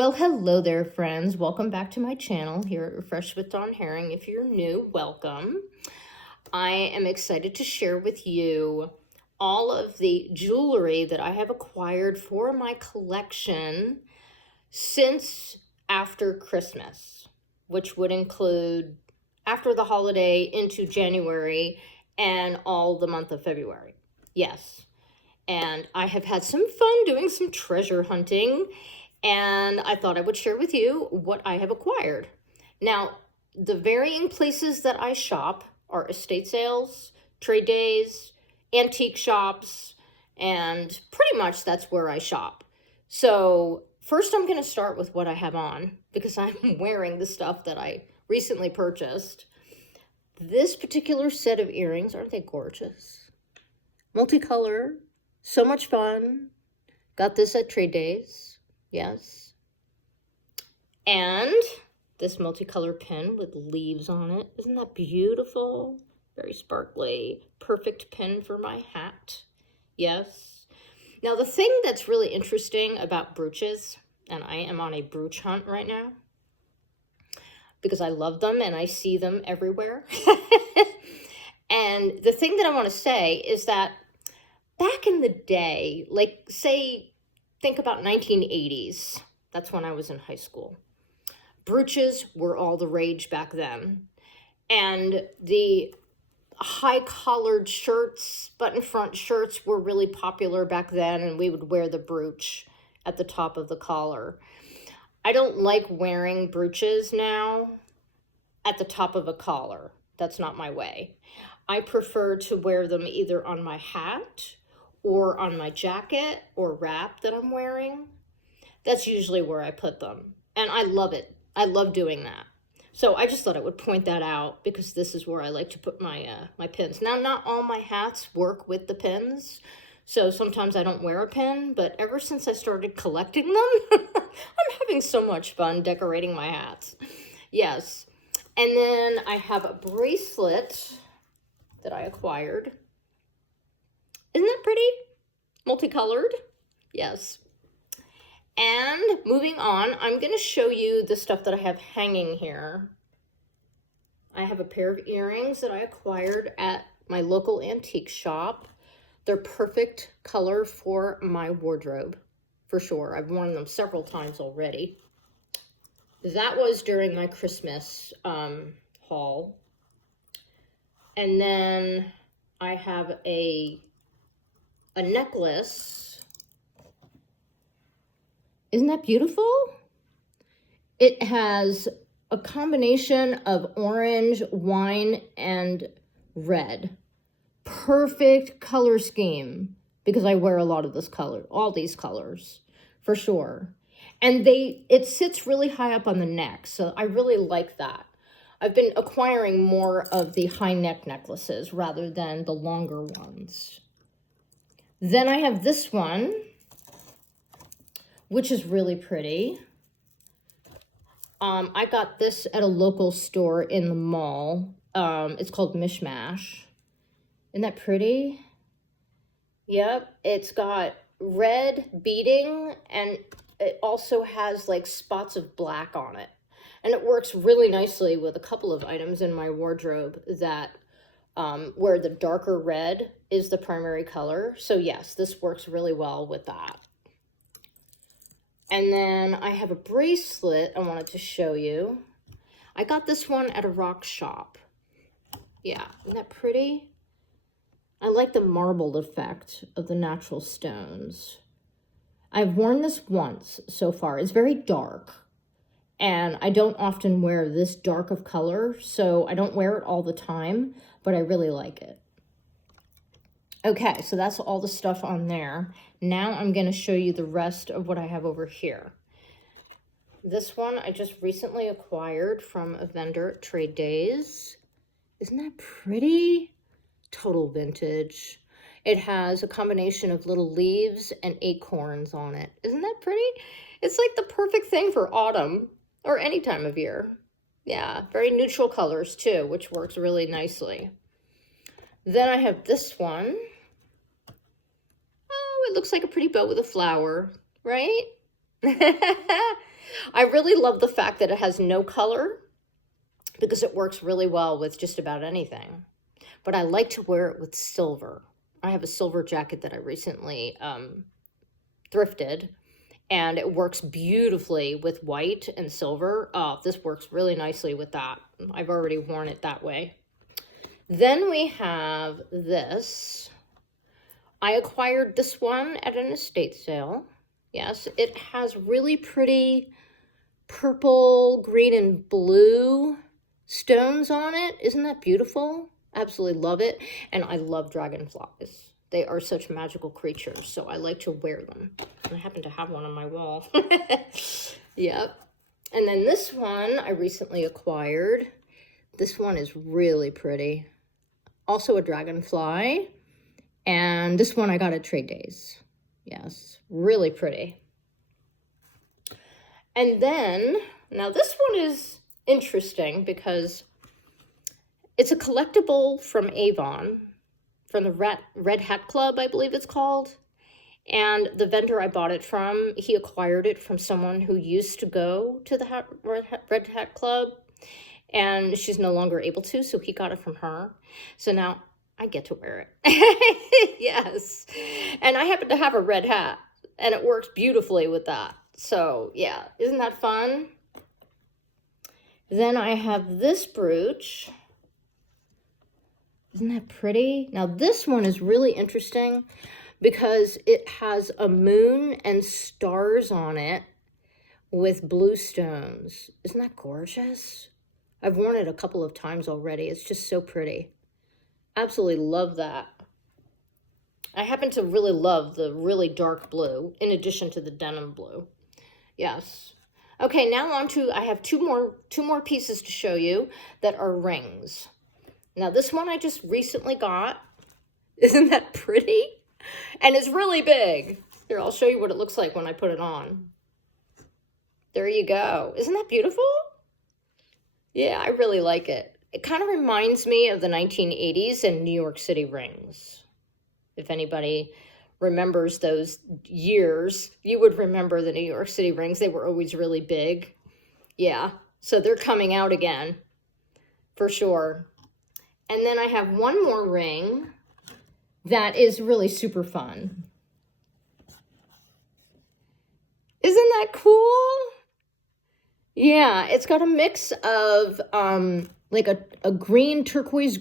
Well, hello there, friends. Welcome back to my channel here at Refresh with Dawn Herring. If you're new, welcome. I am excited to share with you all of the jewelry that I have acquired for my collection since after Christmas, which would include after the holiday into January and all the month of February. Yes. And I have had some fun doing some treasure hunting, and I thought I would share with you what I have acquired. Now, the varying places that I shop are estate sales, trade days, antique shops, and pretty much that's where I shop. So first I'm going to start with what I have on because I'm wearing the stuff that I recently purchased. This particular set of earrings, aren't they gorgeous? Multicolor, so much fun. Got this at trade days. Yes. And this multicolor pin with leaves on it. Isn't that beautiful? Very sparkly. Perfect pin for my hat. Yes. Now, the thing that's really interesting about brooches, and I am on a brooch hunt right now because I love them and I see them everywhere. And the thing that I want to say is that back in the day, like say, think about 1980s. That's when I was in high school. Brooches were all the rage back then. And the high-collared shirts, button-front shirts were really popular back then, and we would wear the brooch at the top of the collar. I don't like wearing brooches now at the top of a collar. That's not my way. I prefer to wear them either on my hat or on my jacket or wrap that I'm wearing. That's usually where I put them. And I love it. I love doing that. So I just thought I would point that out because this is where I like to put my my pins. Now, not all my hats work with the pins. So sometimes I don't wear a pin, but ever since I started collecting them, I'm having so much fun decorating my hats. Yes. And then I have a bracelet that I acquired. Isn't that pretty? Multicolored? Yes. And moving on, I'm going to show you the stuff that I have hanging here. I have a pair of earrings that I acquired at my local antique shop. They're perfect color for my wardrobe, for sure. I've worn them several times already. That was during my Christmas haul. And then I have a necklace. Isn't that beautiful? It has a combination of orange, wine, and red. Perfect color scheme because I wear a lot of this color, all these colors, for sure. And it sits really high up on the neck, so I really like that. I've been acquiring more of the high neck necklaces rather than the longer ones. Then I have this one, which is really pretty. I got this at a local store in the mall. It's called Mishmash. Isn't that pretty? Yep, it's got red beading and it also has like spots of black on it. And it works really nicely with a couple of items in my wardrobe that where the darker red is the primary color. So yes, this works really well with that. And then I have a bracelet I wanted to show you. I got this one at a rock shop. Yeah, isn't that pretty? I like the marbled effect of the natural stones. I've worn this once so far. It's very dark. And I don't often wear this dark of color, so I don't wear it all the time, but I really like it. Okay, so that's all the stuff on there. Now I'm going to show you the rest of what I have over here. This one I just recently acquired from a vendor at Trade Days. Isn't that pretty? Total vintage. It has a combination of little leaves and acorns on it. Isn't that pretty? It's like the perfect thing for autumn or any time of year. Yeah, very neutral colors too, which works really nicely. Then I have this one. Oh, it looks like a pretty bow with a flower, right? I really love the fact that it has no color because it works really well with just about anything. But I like to wear it with silver. I have a silver jacket that I recently thrifted, and it works beautifully with white and silver. Oh, this works really nicely with that. I've already worn it that way. Then we have this. I acquired this one at an estate sale. Yes, it has really pretty purple, green, and blue stones on it. Isn't that beautiful? Absolutely love it. And I love dragonflies. They are such magical creatures, so I like to wear them. I happen to have one on my wall. Yep. And then this one I recently acquired. This one is really pretty. Also a dragonfly. And this one I got at Trade Days. Yes, really pretty. And then, now this one is interesting because it's a collectible from Avon, from the Red Hat Club, I believe it's called. And the vendor I bought it from, he acquired it from someone who used to go to the Red Hat Club, and she's no longer able to, so he got it from her. So now I get to wear it. Yes. And I happen to have a red hat, and it works beautifully with that. So yeah, isn't that fun? Then I have this brooch. Isn't that pretty? Now this one is really interesting because it has a moon and stars on it with blue stones. Isn't that gorgeous? I've worn it a couple of times already. It's just so pretty. Absolutely love that. I happen to really love the really dark blue in addition to the denim blue. Yes. Okay, now on to, I have two more pieces to show you that are rings. Now this one I just recently got. Isn't that pretty? And it's really big. Here, I'll show you what it looks like when I put it on. There you go. Isn't that beautiful? Yeah, I really like it. It kind of reminds me of the 1980s and New York City rings. If anybody remembers those years, you would remember the New York City rings. They were always really big. Yeah, so they're coming out again, for sure. And then I have one more ring that is really super fun. Isn't that cool? Yeah, it's got a mix of like a green, turquoise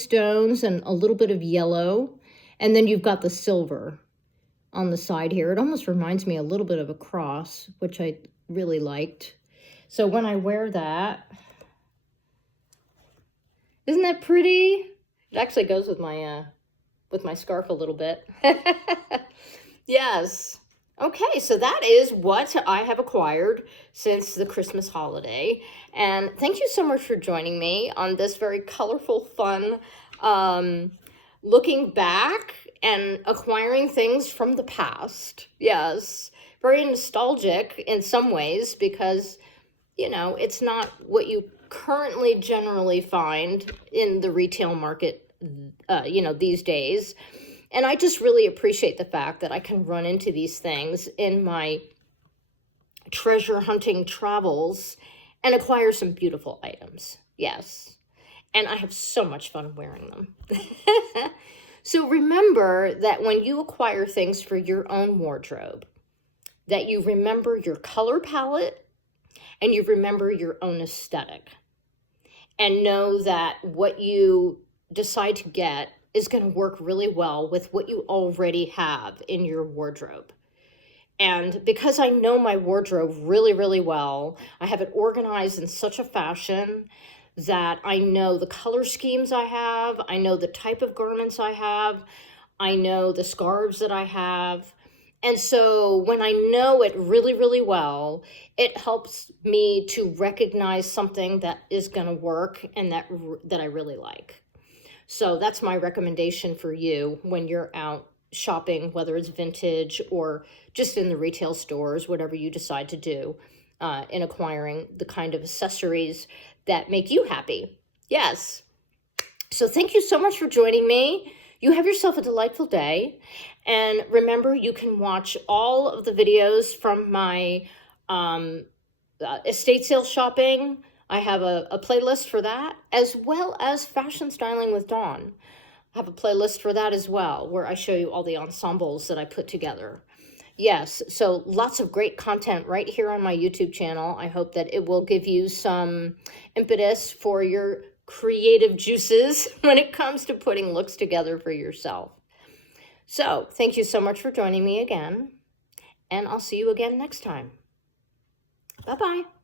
stones and a little bit of yellow. And then you've got the silver on the side here. It almost reminds me a little bit of a cross, which I really liked. So when I wear that, isn't that pretty? It actually goes with my scarf a little bit. Yes. Okay, so that is what I have acquired since the Christmas holiday. And thank you so much for joining me on this very colorful, fun, looking back and acquiring things from the past. Yes, very nostalgic in some ways because, you know, it's not what you currently generally find in the retail market, you know, these days. And I just really appreciate the fact that I can run into these things in my treasure hunting travels and acquire some beautiful items. Yes. And I have so much fun wearing them. So remember that when you acquire things for your own wardrobe, that you remember your color palette and you remember your own aesthetic. And know that what you decide to get is going to work really well with what you already have in your wardrobe. And because I know my wardrobe really, really well, I have it organized in such a fashion that I know the color schemes I have, I know the type of garments I have, I know the scarves that I have. And so when I know it really, really well, it helps me to recognize something that is going to work and that I really like. So that's my recommendation for you when you're out shopping, whether it's vintage or just in the retail stores, whatever you decide to do in acquiring the kind of accessories that make you happy. Yes. So thank you so much for joining me. You have yourself a delightful day. And remember, you can watch all of the videos from my estate sale shopping. I have a playlist for that, as well as fashion styling with Dawn. I have a playlist for that as well, where I show you all the ensembles that I put together. Yes, so lots of great content right here on my YouTube channel. I hope that it will give you some impetus for your creative juices when it comes to putting looks together for yourself. So, thank you so much for joining me again, and I'll see you again next time. Bye-bye.